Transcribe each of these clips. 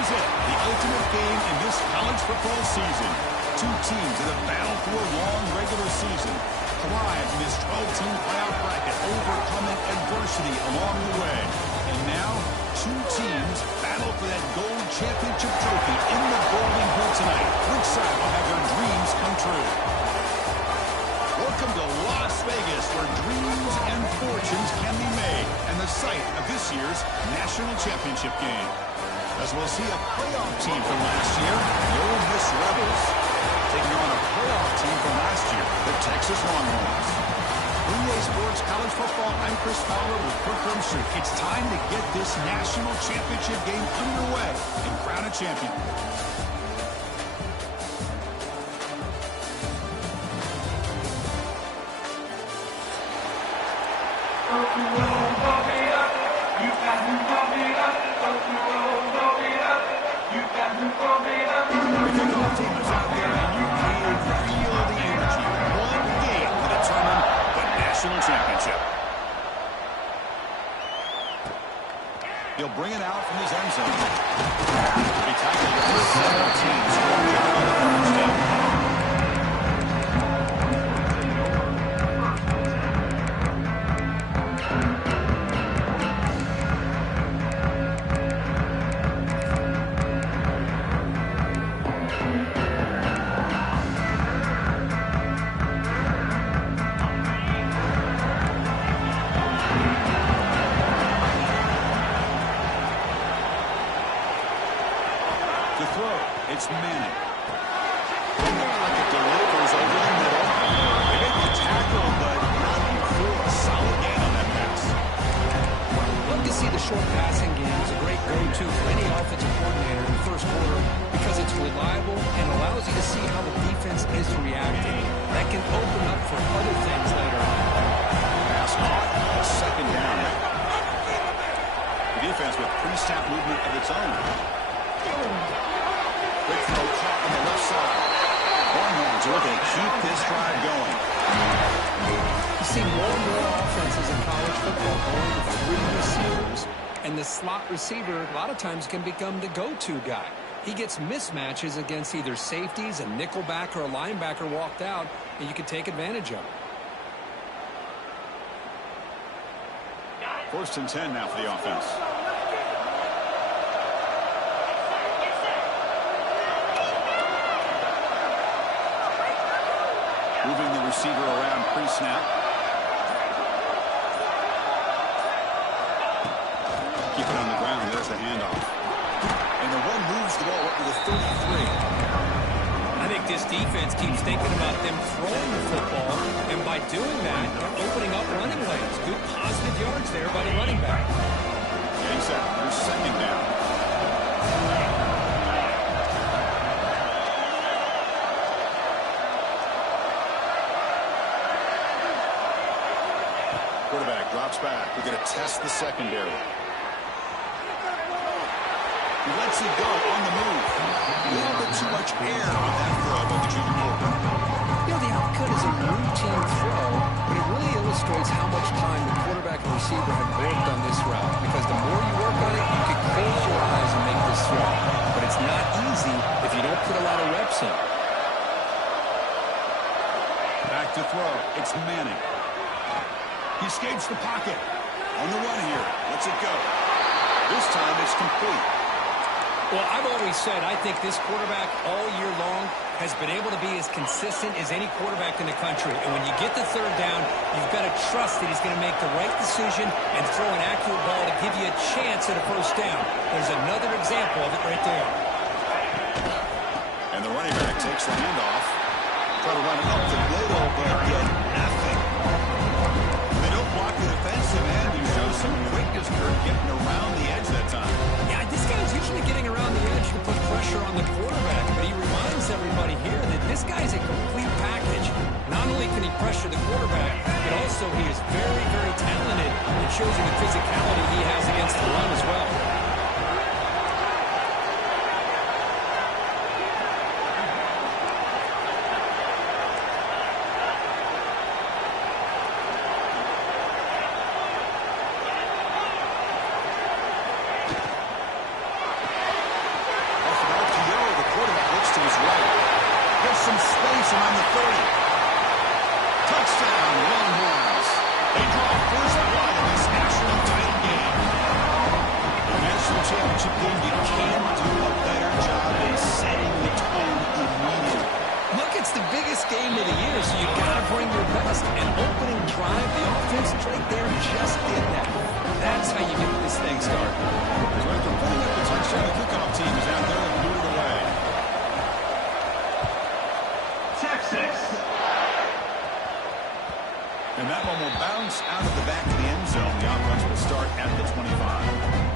is it, the ultimate game in this college football season. Two teams that have battled through a long regular season, thrived in this 12-team playoff bracket, overcoming adversity along the way. And now, two teams battle for that gold championship trophy in the Golden Boot tonight. Which side will have their dreams come true? Welcome to Las Vegas, where dreams and fortunes can be made, and the site of this year's national championship game. As we'll see a playoff team from last year, the Ole Miss Rebels, taking on a playoff team from last year, the Texas Longhorns. EA Sports College Football, I'm Chris Fowler with Kirk Rumstreet. It's time to get this national championship game underway and crown a champion. Championship. He'll bring it out from his end zone. He tackled the first 17, scoring another touchdown. It's Manning. Like it delivers over the middle. They make the tackle, but not before a solid gain on that pass. Love to see the short passing game is a great go-to for any offensive coordinator in the first quarter because it's reliable and allows you to see how the defense is reacting. That can open up for other things later on. Pass caught, a second down. The defense with pre-snap movement of its own. Quick throw caught on the left side. Longhorns are looking to keep this drive going. You see more and more offenses in college football going to three receivers, and the slot receiver a lot of times can become the go-to guy. He gets mismatches against either safeties, a nickelback, or a linebacker walked out, and you can take advantage of it. 1st and 10 now for the offense. Moving the receiver around pre-snap. Keep it on the ground. There's the handoff. And the one moves the ball up to the 33. I think this defense keeps thinking about them throwing the football, and by doing that, they're opening up running lanes. Good positive yards there by the running back. Getting set. There's second down. Quarterback drops back. We're going to test the secondary. He lets it go on the move. A little bit too much air on that throw by the junior quarterback. You know, the outcut is a routine throw, but it really illustrates how much time the quarterback and receiver have worked on this route. Because the more you work on it, you can close your eyes and make this throw. But it's not easy if you don't put a lot of reps in. Back to throw. It's Manning. He escapes the pocket. On the run here. Lets it go. This time it's complete. Well, I've always said I think this quarterback all year long has been able to be as consistent as any quarterback in the country. And when you get the third down, you've got to trust that he's going to make the right decision and throw an accurate ball to give you a chance at a first down. There's another example of it right there. And the running back takes the handoff. Try to run it up the middle, but get nothing. They don't block the defensive end. He shows some quickness, Kirk, getting around the edge that time. Yeah, this guy's usually getting around the edge to put pressure on the quarterback, but he reminds everybody here that this guy's a complete package. Not only can he pressure the quarterback, but also he is very, very talented. It shows you the physicality he has against the run as well. right there just did that. That's how you get this thing started. So after putting up the touchdown, the kickoff team is out there and blew it away. Texas. And that one will bounce out of the back of the end zone. The offense will start at the 25.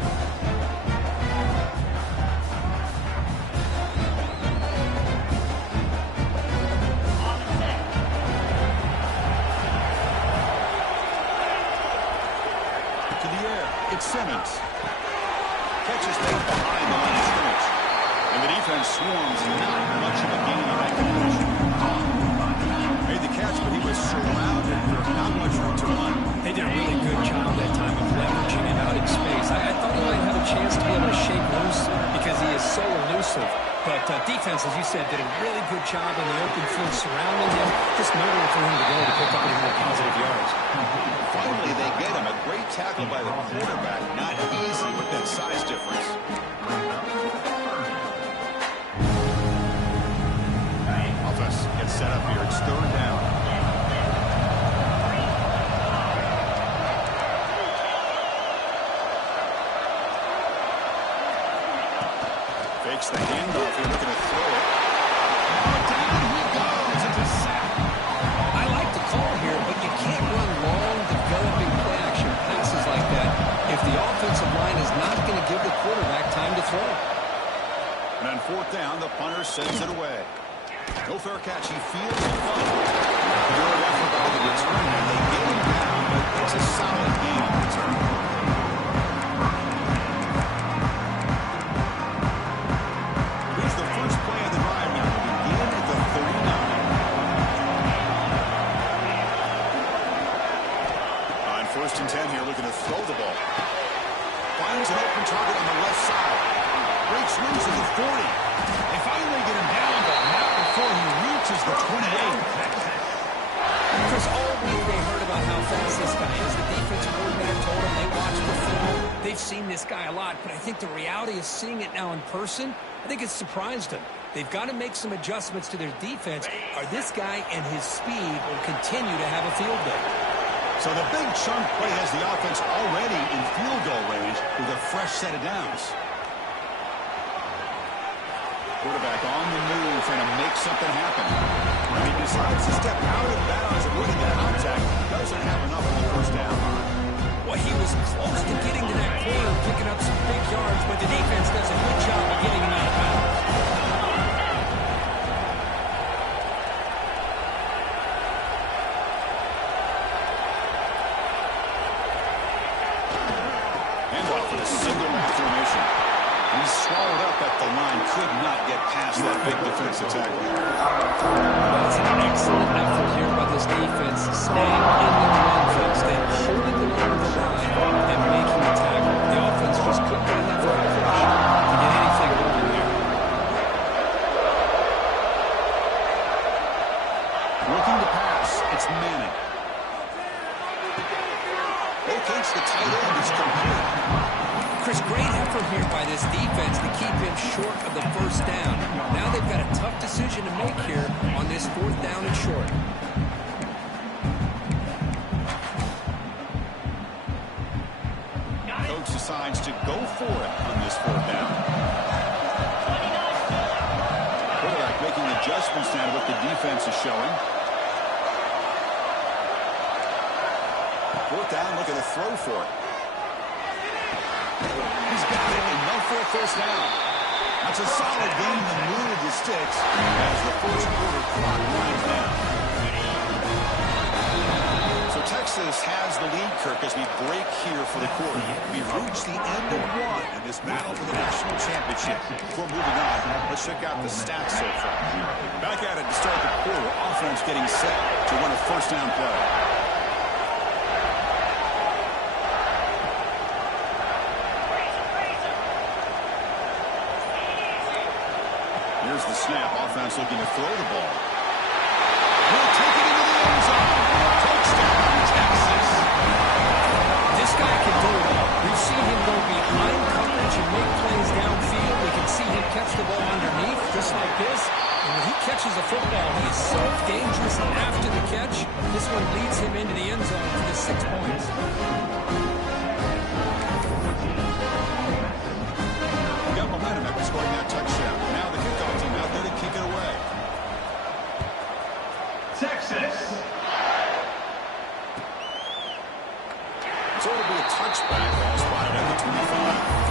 It's Simmons. Catches made behind the line of scrimmage. And the defense swarms, not much of a gain on that completion. Made the catch, but he was surrounded. There's not much room to run. They did a really good job that time of leveraging him out in space. I thought he might have a chance to be able to shake loose because he is so elusive. But defense, as you said, did a really good job in the open field surrounding him. Just nowhere for him to go to pick up any more positive yards. Finally, they get him. A great tackle by the quarterback. Not easy with that size difference. Offense gets set up here. It's third down. Fakes the handoff. You're looking to throw it. Down he goes. It's a sack. I like the call here, but you can't run long, developing play-action passes like that if the offensive line is not going to give the quarterback time to throw. And on fourth down, the punter sends it away. No fair catch. He feels the ball. Good effort by the returner. They get him down, but it's a solid game on return. Here's the first play of the drive now. We begin at the 39. On first and 10 here, looking to throw the ball. Finds an open target on the left side. Breaks loose at the 40. They finally get him down, but not before he reaches the 28. Chris, all week they heard about how fast this guy is. The defense coordinator told them they watched the film. They've seen this guy a lot, but I think the reality is seeing it now in person, I think it's surprised them. They've got to make some adjustments to their defense, or this guy and his speed will continue to have a field day. So the big chunk play has the offense already in field goal range with a fresh set of downs. Quarterback on the move, trying to make something happen. And he decides to step out of bounds and winning the contact. Doesn't have enough on the first down line. Well, he was close to getting to that corner, picking up some big yards, but the defense does a good job of getting him out of bounds. Handoff with a single man formation. He's swallowed up at the line, could not get past that big defensive tackle. That's an excellent effort here by this defense, staying in the run fix, then holding the line of the line and making the tackle. The offense just couldn't get enough leverage to get anything going there. Looking to pass, it's Manning. Locates the tight end, it's complete. Chris, great effort here by this defense to keep him short of the first down. Now they've got a tough decision to make here on this fourth down and short. Coach decides to go for it on this fourth down. Quarterback making adjustments now to what the defense is showing. Fourth down, looking to throw for it. He's got it, enough for a first down. That's a solid game to move the sticks as the first quarter clock winds down. So Texas has the lead, Kirk, as we break here for the quarter. We've reached the end of one in this battle for the national championship. Before moving on, let's check out the stats so far. Back at it to start the quarter. Offense getting set to run a first down play. Here's the snap. Offense looking to throw the ball. He'll take it into the end zone. Touchdown, Texas. This guy can do it all. We've seen him go behind coverage and make plays downfield. We can see him catch the ball underneath, just like this. And when he catches a football, he is so dangerous after the catch. This one leads him into the end zone for the 6 points. Got momentum after scoring that touchdown. Now the kickoff team out there to kick it away. Texas. So it'll be a touchback ball spotted at the 25.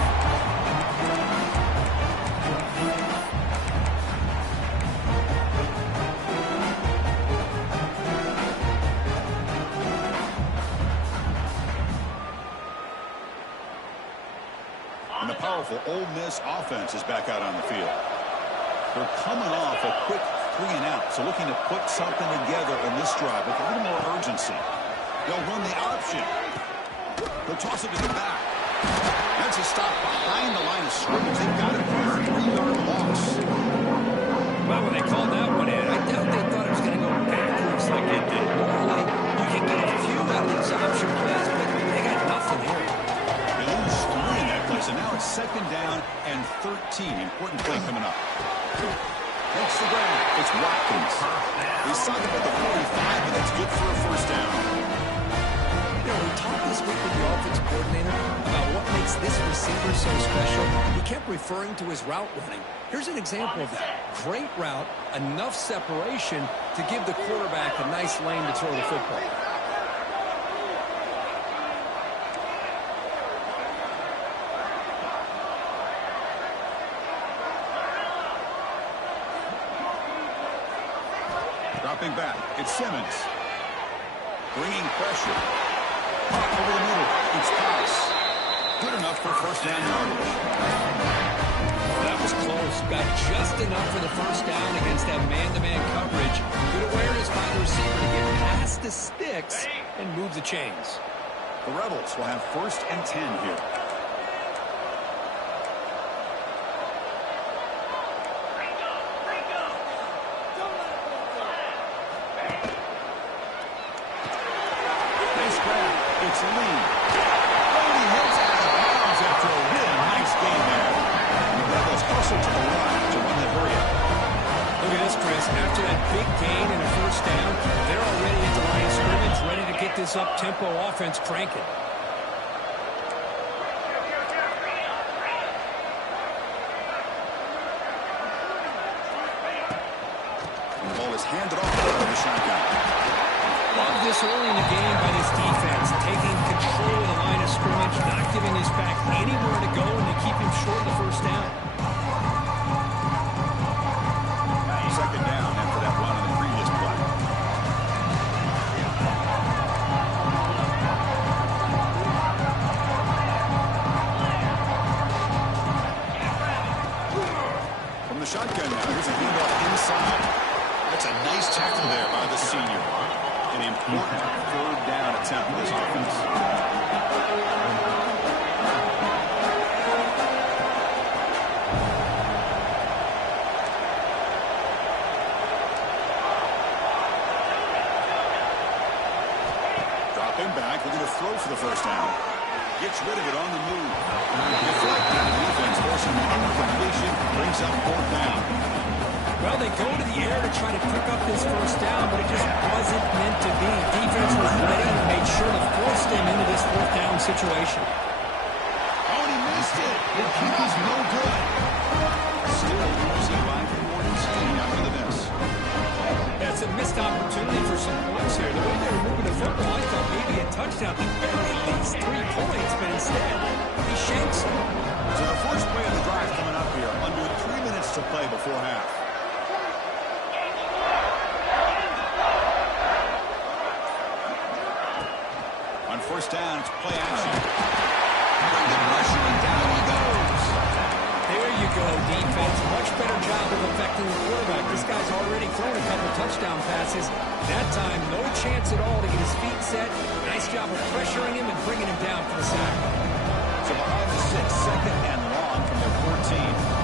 And the powerful Ole Miss offense is back out on the field. They're coming off a quick 3-and-out, so looking to put something together in this drive with a little more urgency. They'll run the option. They'll toss it to the back. That's a stop behind the line of scrimmage. They've got it for a 3-yard loss. Well, when they called that one in, I doubt they thought it was going to go backwards like it did. Normally, you can get a few out of these option plays, but they got nothing here. They lose 3 in that play, so now it's 2nd down and 13. Important play coming up. Next to grab, it's Watkins. He's talking about the 45, but that's good for a 1st down. You know, we talked this week with the offense coordinator about what makes this receiver so special. He kept referring to his route running. Here's an example of that. Great route, enough separation to give the quarterback a nice lane to throw the football. Dropping back, it's Simmons. Bringing pressure. Pop over the middle. It's pass. Good enough for 1st down yardage. That was close. Got just enough for the 1st down against that man-to-man coverage. Good awareness by the receiver to get past the sticks and move the chains. The Rebels will have 1st and 10 here. It's Lee. Brady hits out of bounds after a really nice game there. And the Rebels hustle to the line to run the hurry up. Look at this, Chris. After that big gain and a 1st down, they're already at the line of scrimmage, ready to get this up-tempo offense cranking. And the ball is handed off to the shotgun. Love this early in the game by this defense, taking control of the line of scrimmage, not giving this back anywhere to go, and they keep him short of the 1st down. 2nd down after that run on the previous play. From the shotgun now, here's a handoff inside. That's a nice tackle there by the senior. An important 3rd down attempt for this offense. Dropping back, looking to throw for the 1st down. Gets rid of it on the move. Deflecting the defense, forcing an incompletion, brings up 4th down. Well, they go to the air to try to pick up this 1st down, but it just wasn't meant to be. Defense was ready and made sure to force them into this 4th down situation. Oh, and he missed it. The kick is no good. Still losing by 14 after the miss. That's a missed opportunity for some points here. The way they were moving the football, I thought maybe a touchdown, at very least 3 points, but instead, he shanks it. So the first play of the drive coming up here, under 3 minutes to play before half. On 1st down, it's play action. Bring the pressure, and down he goes. There you go, defense. Much better job of affecting the quarterback. This guy's already thrown a couple touchdown passes. That time, no chance at all to get his feet set. Nice job of pressuring him and bringing him down for the sack. So behind the 6, 2nd and long from their 14.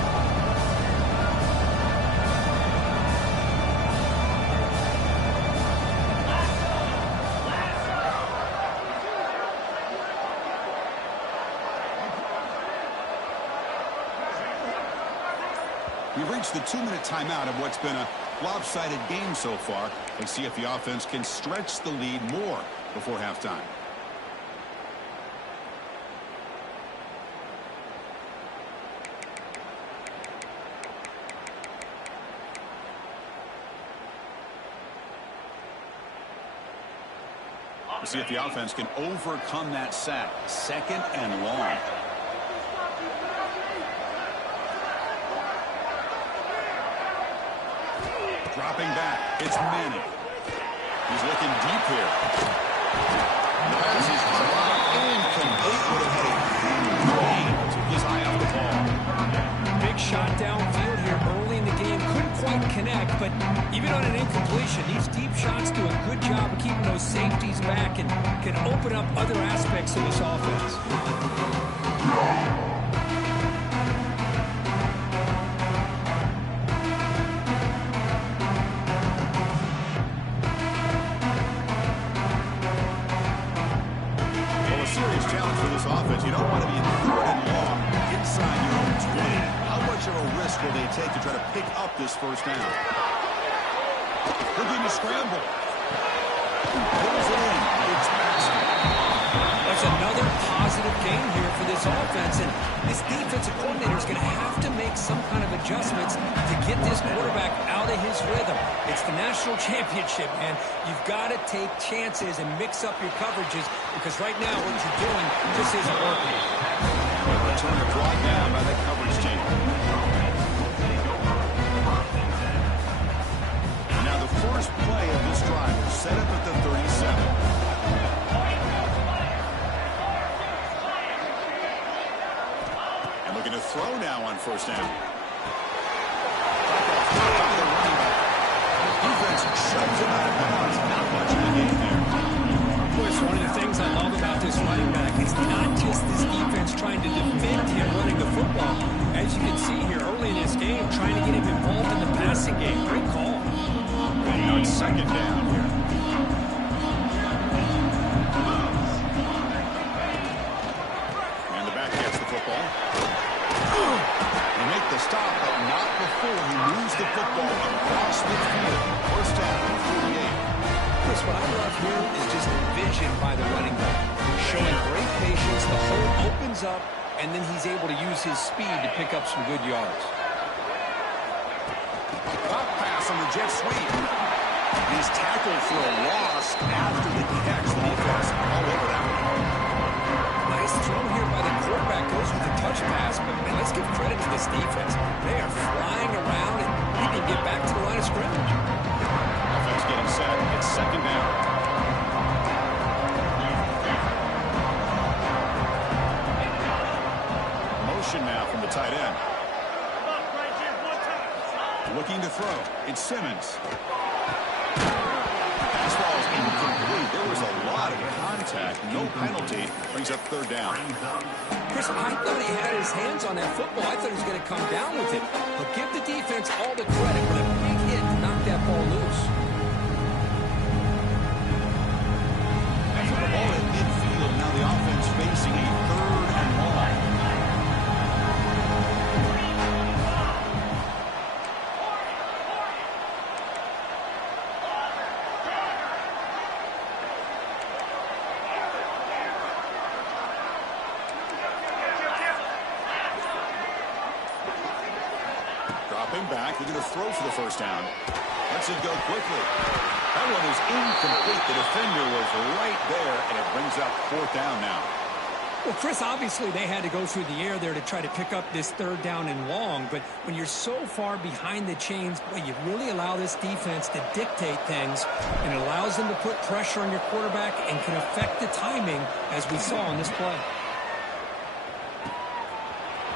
We've reached the 2-minute timeout of what's been a lopsided game so far. Let's see if the offense can stretch the lead more before halftime. Let's see if the offense can overcome that sack. 2nd and long. Dropping back. It's Manning. He's looking deep here. The pass is dropped incomplete. Would have had a game. Took his eye off the ball. Big shot downfield here early in the game. Couldn't quite connect, but even on an incompletion, these deep shots do a good job of keeping those safeties back and can open up other aspects of this offense. Well, a serious challenge for this offense. You don't want to be in 3rd and long inside your own 20. How much of a risk will they take to try to pick up this first down? Looking to scramble. Pulls it in. It's Baxter. That's another positive game here for this offense, and this defensive coordinator is going to have to make some kind of adjustments to get this quarterback out of his rhythm. It's the national championship, man. You've got to take chances and mix up your coverages, because right now what you're doing just isn't working. Return to brought down by that coverage team. Now the first play of this drive is set up at the 37. And looking to throw now on 1st down. Defense shoves him out of bounds. Not much of a game there. Boy, it's one of the things I love about this running back. It's not just this defense trying to defend him running the football. As you can see here early in this game, trying to get him involved in the passing game. Great call. And now it's 2nd down here. And the back gets the football. They make the stop, but not before he moves the football across the field. 1st down, 48. Chris, what I love here is just the vision by the running back. Showing great patience, the hole opens up, and then he's able to use his speed to pick up some good yards. Up pass on the jet sweep. He's tackled for a loss after the catch. The defense all over that one. Nice throw here by the quarterback. Goes with the touch pass, but man, let's give credit to this defense. They are flying around, and he can get back to the line of scrimmage. Offense getting set. It's 2nd down. Motion now from the tight end. Looking to throw. It's Simmons. Pass ball is incomplete. There was a lot of contact. No penalty. Brings up 3rd down. Chris, I thought he had his hands on that football. I thought he was going to come down with it. But give the defense all the credit for a big hit to knock that ball loose. After the ball at midfield, now the offense facing a 3rd and long. Dropping back, they're going to throw for the 1st down. Lets it go quickly. That one is incomplete. The defender was right there, and it brings up 4th down now. Well, Chris, obviously they had to go through the air there to try to pick up this 3rd down and long, but when you're so far behind the chains, boy, you really allow this defense to dictate things, and it allows them to put pressure on your quarterback and can affect the timing, as we saw on this play.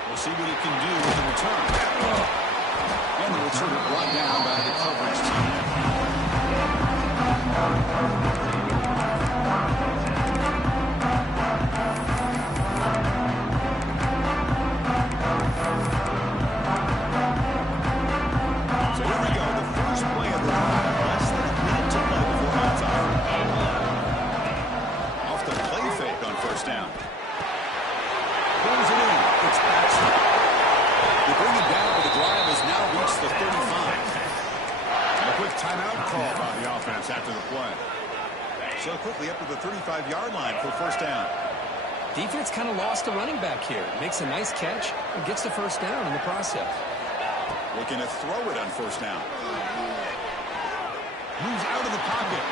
We'll see what he can do with the return. And the return brought down by the coverage team. So here we go, the first play of the drive. Less than a minute to play before halftime. Off the play fake on 1st down. Pulls it in. It's Baxter. They bring it down, but the drive has now reached the 35. after the play. So quickly up to the 35-yard line for first down. Defense kind of lost the running back here. Makes a nice catch and gets the first down in the process. Looking to throw it on first down. Moves out of the pocket.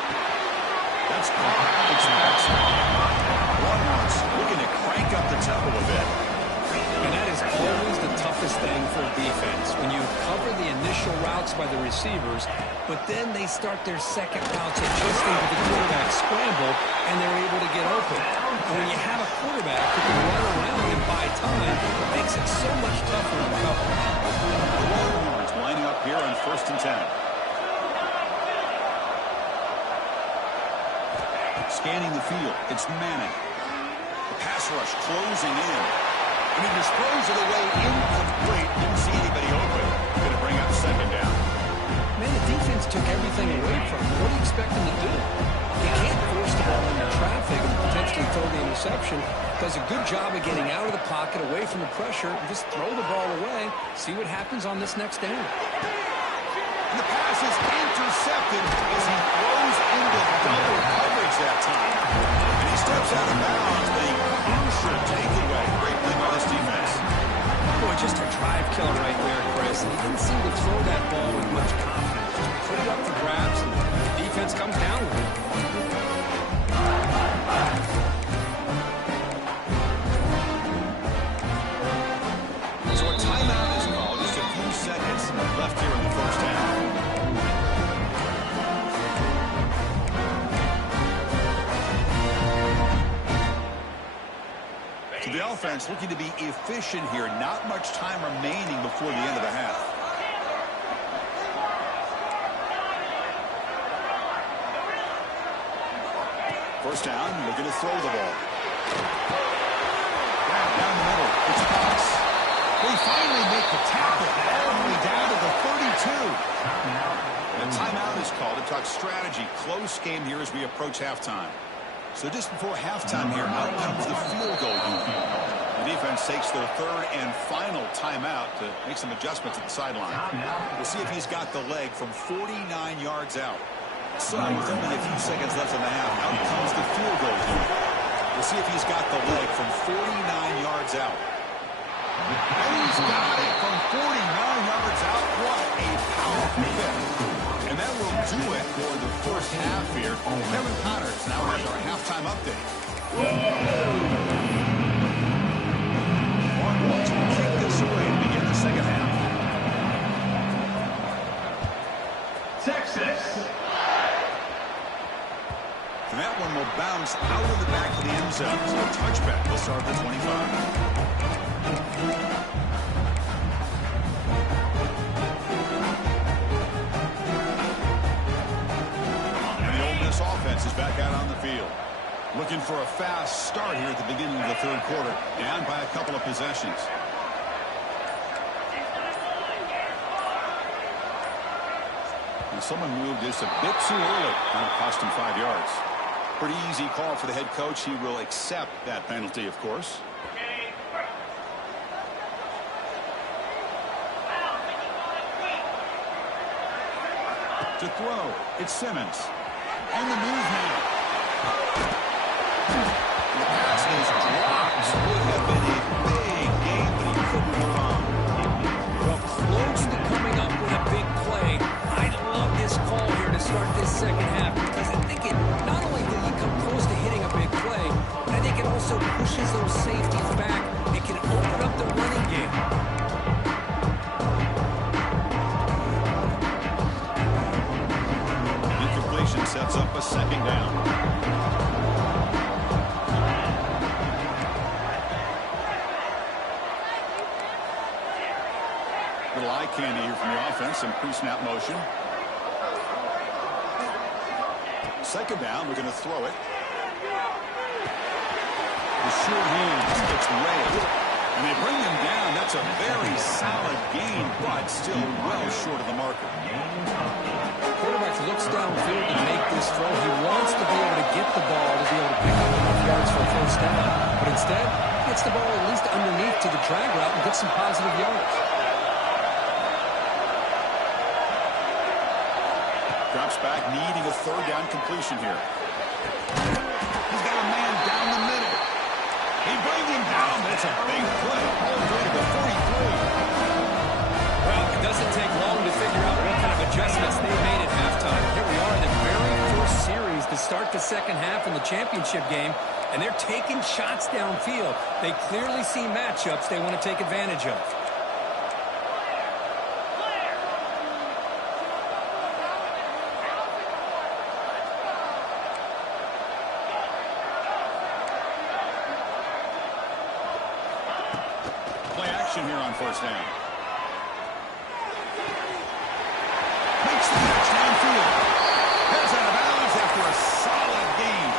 That's caught. Expects. Longmorts looking to crank up the tempo a bit. And that is always the toughest thing for a defense. When you cover the initial routes by the receivers, but then they start their second routes adjusting to the quarterback scramble, and they're able to get open. And when you have a quarterback who can run around and buy time, it makes it so much tougher to cover. The Longhorns lining up here on 1st and 10. Scanning the field, it's Manning. The pass rush closing in. And he just throws it away incomplete. Didn't see anybody open. Going to bring up second down. Man, the defense took everything away from him. What do you expect him to do? He can't force the ball into traffic and potentially throw the interception. Does a good job of getting out of the pocket, away from the pressure, and just throw the ball away. See what happens on this next down. And the pass is intercepted as he throws into double coverage that time. And he steps out of bounds, but he crucial takeaway. Great play by this defense. Boy, just a drive killer right there, Chris. He didn't seem to throw that ball with much confidence. Just put it up for grabs, and the defense comes down with it. So a timeout is called. Just a few seconds left here in the first half. So the offense looking to be efficient here. Not much time remaining before the end of the half. First down, looking to throw the ball. Down the middle, it's Fox. They finally make the tackle all the way down to the 32. And a timeout is called to talk strategy. Close game here as we approach halftime. So just before halftime here, out comes the field goal unit. The defense takes their third and final timeout to make some adjustments at the sideline. We'll see if he's got the leg from 49 yards out. So with only a few seconds left in the half, out comes the field goal unit. We'll see if he's got the leg from 49 yards out. And he's got it from 49 yards out. What a powerful hit. And that will do it for the first half here. Kevin Connors now has our halftime update. Longhorns will kick this away to begin the second half. Texas. And that one will bounce out of the back of the end zone. So a touchback will start at the 25. Offense is back out on the field. Looking for a fast start here at the beginning of the third quarter. Down by a couple of possessions. And someone moved just a bit too early. And it cost him 5 yards. Pretty easy call for the head coach. He will accept that penalty, of course. To throw, it's Simmons. And the move now. The pass is dropped. Would have been a big game, but he couldn't hold on. Well, close to coming up with a big play. I love this call here to start this second half because I think it not only did he come close to hitting a big play, but I think it also pushes those safeties back. It can open up the running game. Sets up a second down. Little eye candy here from the offense. Some pre-snap motion. Second down. We're going to throw it. The short hand gets railed. And they bring him down. That's a very solid gain, but still well short of the marker. Quarterback looks downfield to make this throw. He wants to be able to get the ball to be able to pick up enough yards for a first down. But instead, he gets the ball at least underneath to the drag route and gets some positive yards. Drops back needing a third down completion here. He's got a man down the middle. He brings him down. That's a big play. All the way to the 43. Well, it doesn't take long to figure out what kind of adjustments they made at halftime. Here we are in the very first series to start the second half in the championship game, and they're taking shots downfield. They clearly see matchups they want to take advantage of. Play action here on first down. Makes the catch downfield. Heads out of bounds after a solid gain.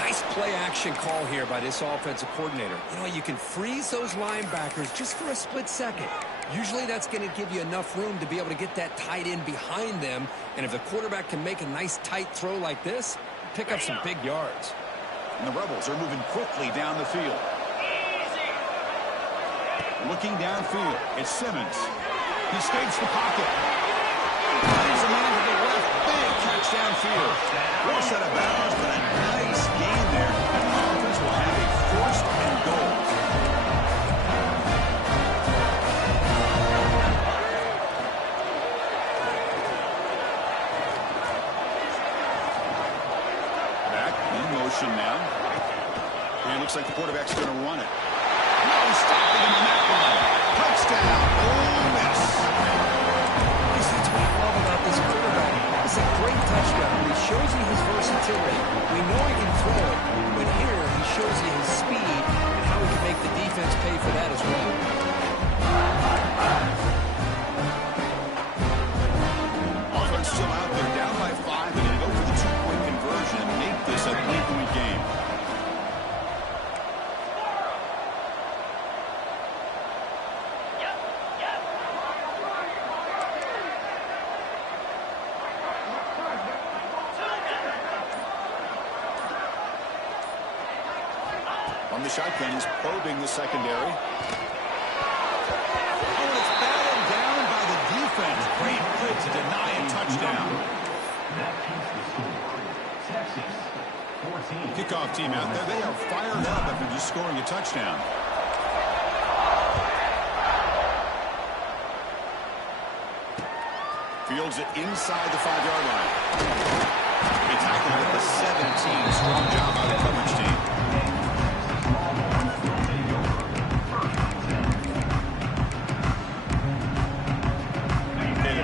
Nice play action call here by this offensive coordinator. You know, you can freeze those linebackers just for a split second. Usually that's going to give you enough room to be able to get that tight end behind them. And if the quarterback can make a nice tight throw like this, pick up some big yards. And the Rebels are moving quickly down the field. Looking downfield, it's Simmons. He escapes the pocket. Finds a man to the left. Big catch downfield. Force out of bounds, but a nice gain there. And the offense will have a first and goal. Back in motion now. And it looks like the quarterback's going to run it. No stopping him on that one. Touchdown, Ole Miss. That's what I love about this quarterback. It's a great touchdown. He shows you his versatility. We know he can throw it, but here he shows you his speed and how he can make the defense pay for that as well. Offense still out there, down by 5. They're going to go for the 2-point conversion and make this a 3-point game. On the shotgun, he's probing the secondary. Oh, it's battled down by the defense. Great play to deny a touchdown. Kickoff team out there. They are fired up after just scoring a touchdown. Fields it inside the 5-yard line. They tackle it at the 17. Strong job by the coverage team.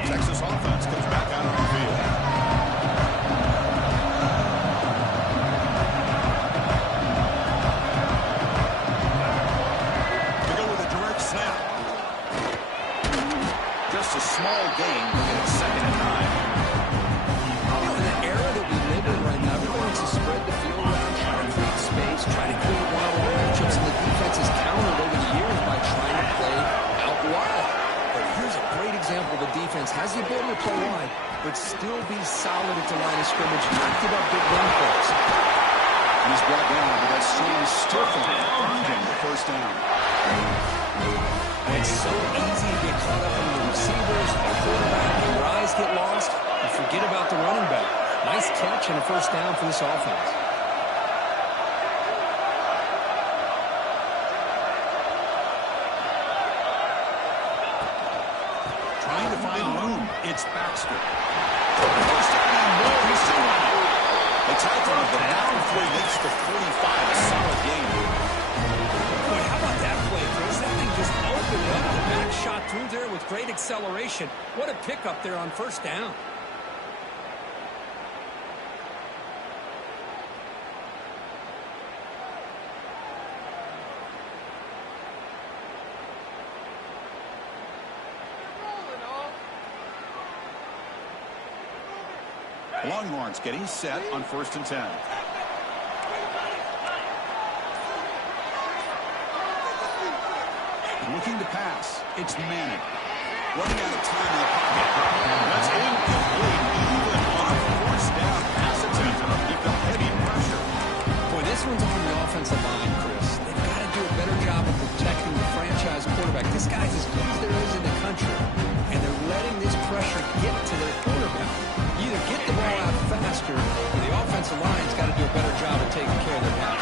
Texas offense comes back out on the field. To go with a direct snap. Just a small gain, bringing it 2nd and 9. You know, in the era that we live in right now, everyone wants to spread the field around, try to create space, try to create one-on-one matchups, and the defense has countered over the years by trying to play out wide. Here's a great example. The defense has the ability to play wide, but still be solid at the line of scrimmage, not give up big run plays. And he's brought down, but that strong stiff arm earned him the first down. It's so easy to get caught up in the receivers, the quarterback, and your eyes get lost. You forget about the running back. Nice catch and a first down for this offense. Trying to find room. It's Baxter. First down and more. He's still running. They tackle him, but now before he makes the 45, a solid game. Boy, how about that play, Chris? That thing just opened up. The back shot through there with great acceleration. What a pickup there on first down. Longhorns getting set on 1st and 10. Looking to pass. It's Manning. Running out of time in the pocket. That's incomplete. Even on a 4th down pass attempt. Keep the heavy pressure. Boy, this one's on the offensive line, Chris. They've got to do a better job of protecting the franchise quarterback. This guy's as good as there is in the country, and they're letting this pressure get to their quarterback. You faster. The offensive line's got to do a better job of taking care of their pass.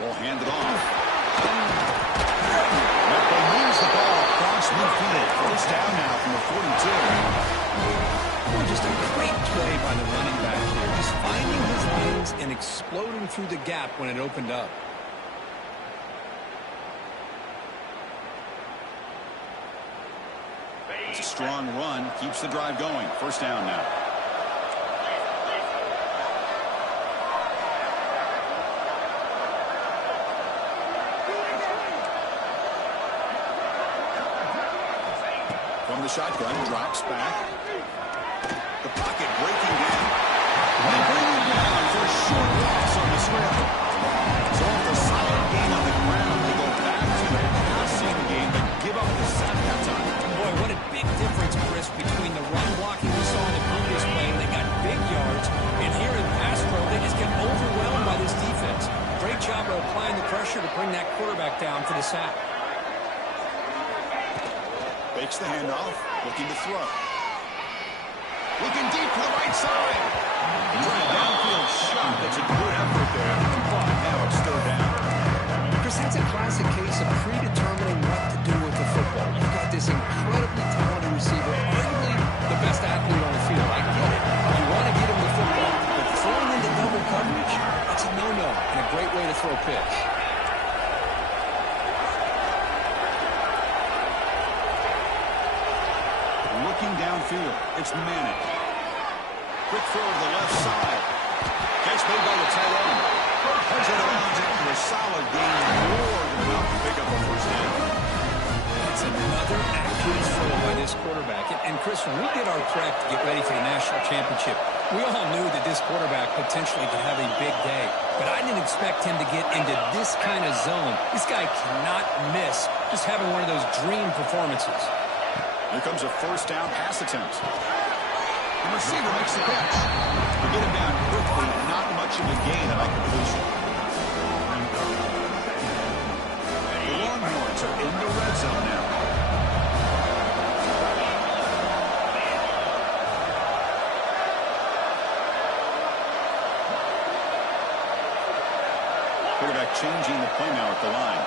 Will hand it off. Metro moves the ball across midfield. First down now from the 42. Well, just a great play by the running back here. Just finding his lanes and exploding through the gap when it opened up. It's a strong run. Keeps the drive going. First down now. From the shotgun, drops back. The pocket breaking down. They bring him down for a short loss on the scramble. So after a solid game on the ground, they go back to the passing game but give up the sack that time. Boy, what a big difference, Chris, between the run blocking we saw in the previous play. They got big yards, and here in pass pro, they just get overwhelmed by this defense. Great job of applying the pressure to bring that quarterback down for the sack. Fakes the handoff, looking to throw. Looking deep to the right side. Trying downfield shot. That's a good effort there. But now it's third down. Chris, that's a classic case of predetermining what to do with the football. You've got this incredibly talented receiver, arguably the best athlete on the field. I get it. You want to get him the football, but throwing into double coverage, that's a no-no and a great way to throw a pitch. Looking downfield, it's Manning. Quick throw to the left side. Catch made by the tight end. Heads it around after a solid game. More than enough to pick up a first down. That's another accurate throw by this quarterback. And Chris, when we did our prep to get ready for the national championship, we all knew that this quarterback potentially could have a big day. But I didn't expect him to get into this kind of zone. This guy cannot miss just having one of those dream performances. Here comes a first down pass attempt. The receiver makes the catch. We get him down quickly, not much of a gain on that completion. The Longhorns are in the red zone now. Quarterback changing the play now at the line.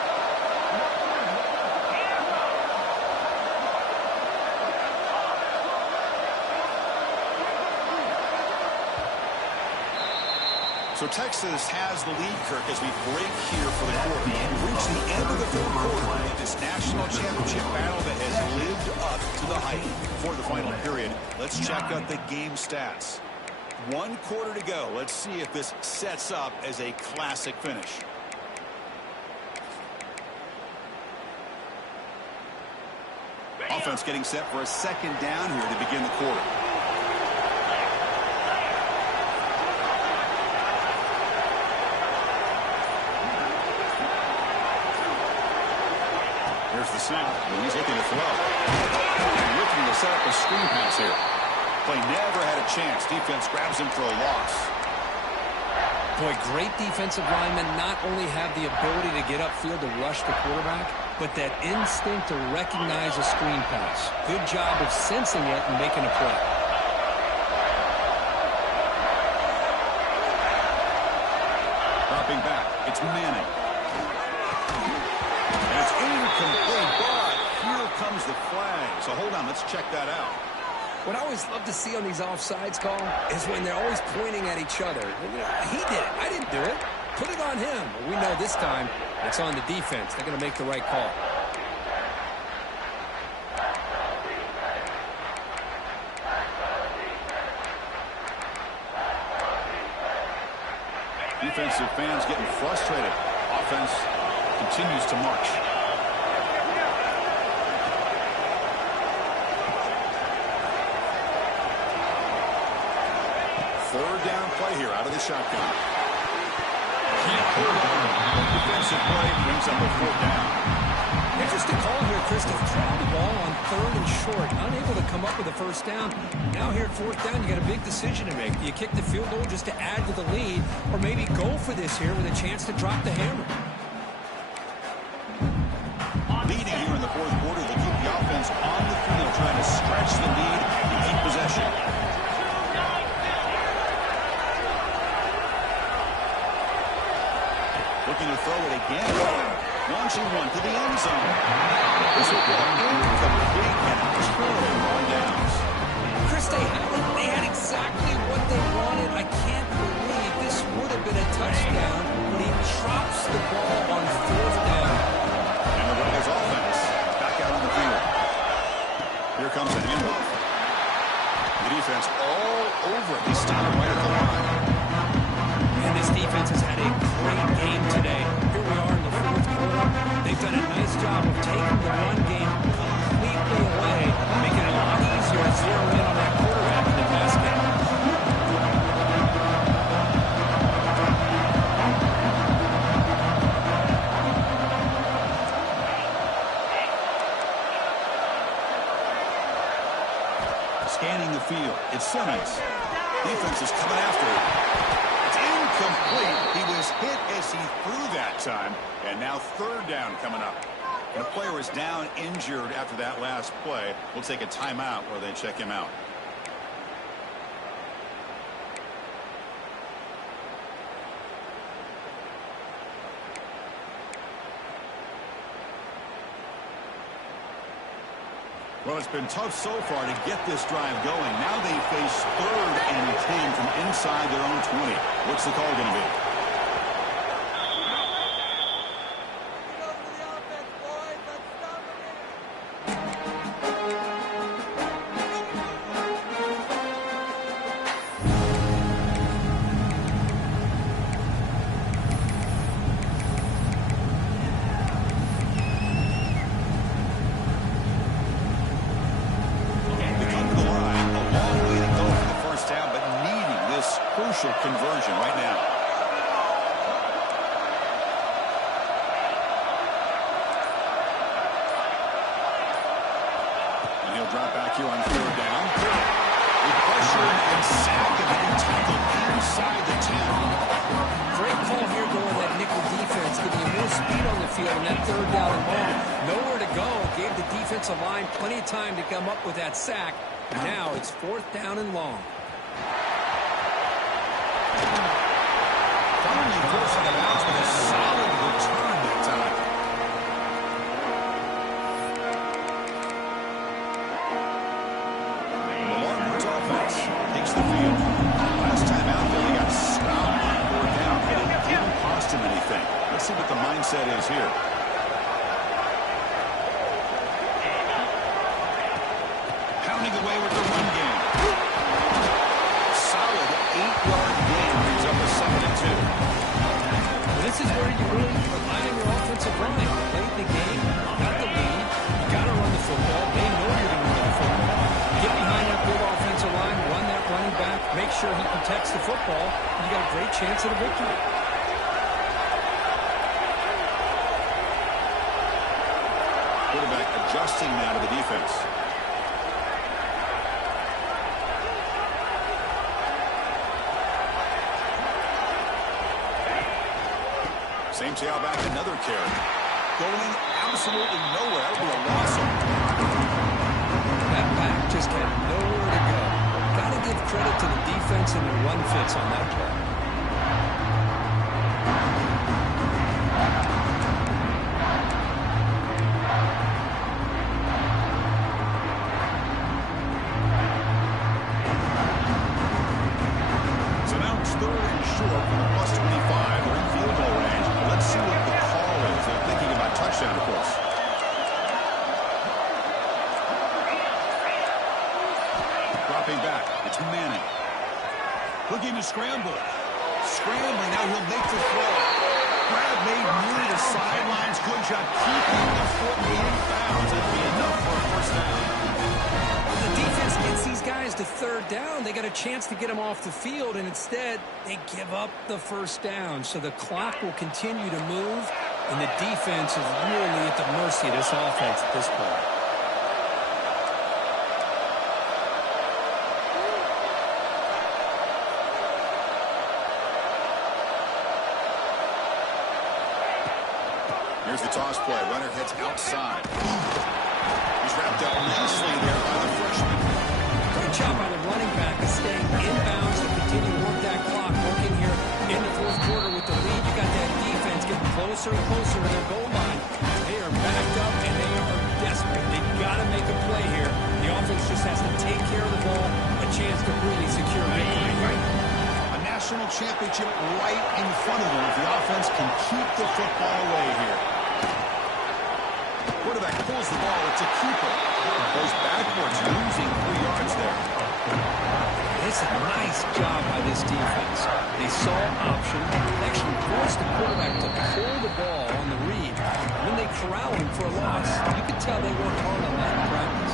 So Texas has the lead, Kirk, as we break here for the quarter. We reach the end of the third quarter of this national championship battle that has lived up to the hype for the final period. Let's check out the game stats. 1 quarter to go. Let's see if this sets up as a classic finish. Offense getting set for a second down here to begin the quarter. Here's the snap. He's looking to throw. Looking to set up a screen pass here. Play never had a chance. Defense grabs him for a loss. Boy, great defensive linemen not only have the ability to get upfield to rush the quarterback, but that instinct to recognize a screen pass. Good job of sensing it and making a play. Dropping back. It's Manning. And it's incomplete, but here comes the flag. So hold on, let's check that out. What I always love to see on these offsides call is when they're always pointing at each other. You know, he did it. I didn't do it. Put it on him. But we know this time it's on the defense. They're going to make the right call. Defensive fans getting frustrated. Offense continues to march. Third down play here out of the shotgun. Can't hold on. Defensive play brings up a fourth down. Interesting call here, Chris, to throw the ball on 3rd and short. Unable to come up with a first down. Now here at 4th down, you got a big decision to make. Do you kick the field goal just to add to the lead, or maybe go for this here with a chance to drop the hammer? again. Launching one to the end zone. This will be incomplete and turnover on downs. Chris, they had exactly what they wanted. I can't believe this would have been a touchdown, but he drops the ball on 4th down. And the Raiders offense back out on the field. Here comes a handoff. The defense all over it. They stop it right at the line. And this defense has had a great game today. Here we are in the 4th quarter. They've done a nice job of taking the run game completely away, making it a lot easier to zero in on that quarterback in the pass game. Scanning the field. It's Simmons. Defense is coming after him. It's incomplete. He was hit as he threw that time. And now 3rd down coming up. And the player is down injured after that last play. We'll take a timeout where they check him out. Well, it's been tough so far to get this drive going. Now they face 3rd and 10 from inside their own 20. What's the call going to be? Conversion right now. And he'll drop back here on 3rd down. With pressure and sack and then tackled inside the 10. Great call here going that nickel defense, giving you more speed on the field in that 3rd down and long. Nowhere to go. Gave the defensive line plenty of time to come up with that sack. Now it's 4th down and long. Finally forcing it out with a solid return that time. The Longhorns offense takes the field. Last time out there, they got stopped on 4th down, but it didn't cost him anything. Let's see what the mindset is here. Pounding away with the run game. Solid 8-yard gain brings up a 2nd and 2. This is where you really rely on your offensive line. Played the game, got the lead. You got to run the football. They know you're going to run the football. Get behind that big offensive line, run that running back, make sure he protects the football. You got a great chance at a victory. Quarterback adjusting now to the defense. Same tailback, another carry. Going absolutely nowhere. That'll be a loss. That back just had nowhere to go. Got to give credit to the defense and the run fits on that play. So now it's 3rd and short from the plus 25. They're in field goal range. Let's see what the call is. They're thinking about touchdown, of course. Dropping back. It's Manning. Looking to scramble. Scrambling. Now he'll make the throw. Grab made near the sidelines. Good job keeping the foot in bounds. That'll be enough for a 1st down. The defense gets these guys to 3rd down. They got a chance to get them off the field, and instead they give up the 1st down. So the clock will continue to move, and the defense is really at the mercy of this offense at this point. Here's the toss play. Runner heads outside. He's wrapped up nicely there by the freshman. Great job by the running back of staying inbounds to continue to work that clock. Working here in the 4th quarter with the lead. You got that defense getting close closer and closer to the goal line. They are backed up, and they are desperate. They've got to make a play here. The offense just has to take care of the ball, a chance to really secure victory. A national championship right in front of them if the offense can keep the football away here. Quarterback pulls the ball. It's a keeper. Goes backwards, losing 3 yards there. It's a nice job by this defense. They saw option, actually forced the quarterback to pull the ball on the read. When they corral him for a loss, you can tell they worked hard on that in practice.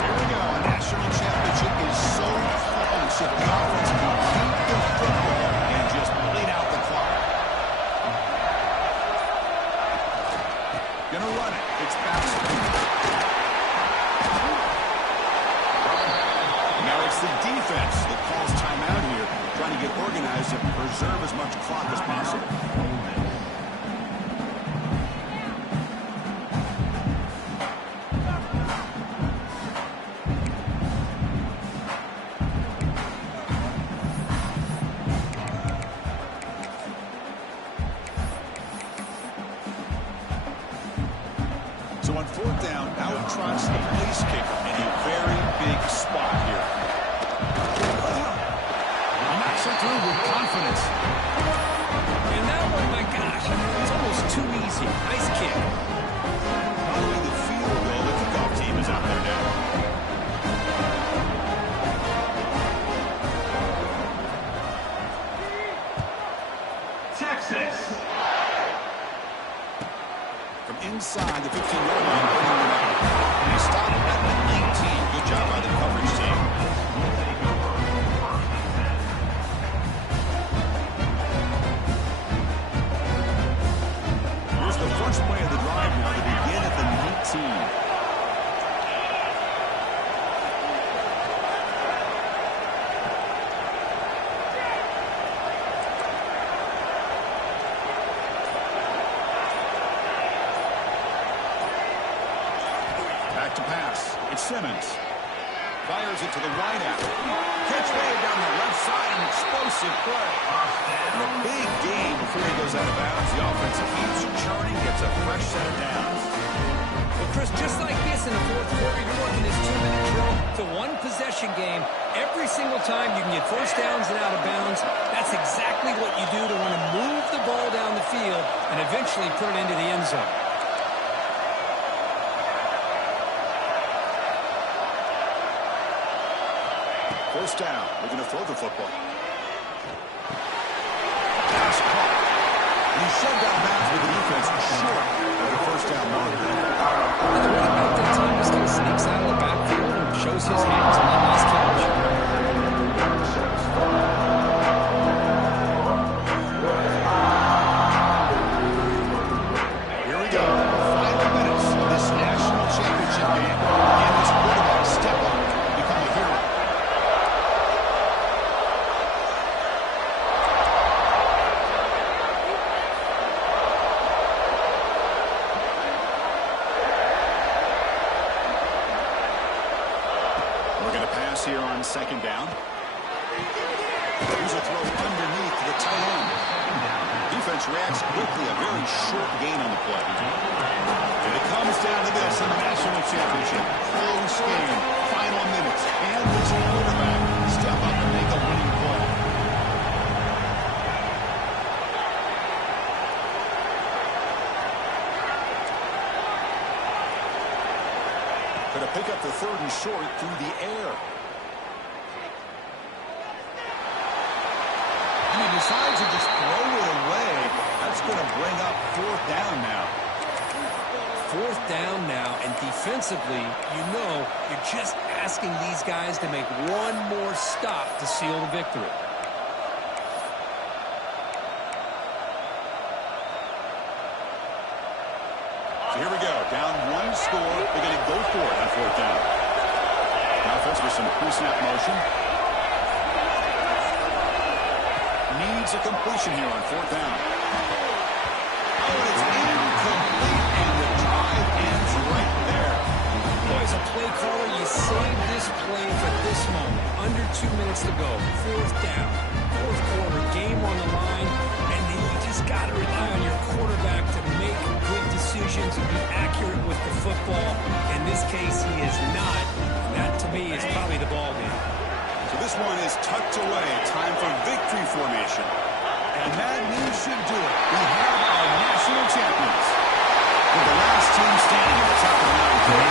Here we go. A national championship is so close if the offense can keep the football and just bleed out the clock. Gonna run it. It's Baxter. Now it's the defense that calls timeout here, trying to get organized and preserve as much clock as possible. So on 4th down, out trots the place kicker in a very big spot here. He knocks it through with confidence. And that one, my gosh, it's almost too easy. Nice kick. Following the field goal, the kickoff team is out there now. Texas. From inside the 15-yard line, bringing it up. And he stopped at the 19. Good job by the coverage team. Here's the first play of the drive now to begin at the 19. Back to pass. It's Simmons. Fires it to the wideout. Catch way down the left side, an explosive play. And a big gain before he goes out of bounds. The offense keeps churning, gets a fresh set of downs. Well, Chris, just like this in the 4th quarter, you're working this 2-minute drill to one-possession game. Every single time you can get first downs and out of bounds, that's exactly what you do to want to move the ball down the field and eventually put it into the end zone. First down. We're going to throw the football. Pass caught. And he's shoved out of bounds with the defense short of the first down marker. And the running back that time just kind of sneaks out of the backfield and shows his hands on that nice catch. Here we go. Final minutes of this national championship game. And this quarterback step up and become a hero. Here on 2nd down. Here's a throw underneath to the tight end. Defense reacts quickly. A very short gain on the play. And it comes down to this in the national championship. Close game. Final minutes. And this quarterback step up and make a winning play. Going to pick up the 3rd and short through the air. And he decides to just throw it away. That's going to bring up 4th down now. 4th down now, and defensively, you know, you're just asking these guys to make one more stop to seal the victory. So here we go. Down 1 score. They're going to go for it on 4th down. Now offense with some pre-snap motion. Needs a completion here on 4th down. Oh, it's incomplete, and the drive ends right there. Boy, as a play caller, you save this play play for this moment. Under 2 minutes to go. Fourth down. Fourth quarter. Game on the line. And then you just got to rely on your quarterback to make good decisions and be accurate with the football. In this case, he is not. That, to me, is probably the ball game. So this one is tucked away. Time for victory formation. And that move should do it. We have our national champions. With the last team standing at the top of the mountain.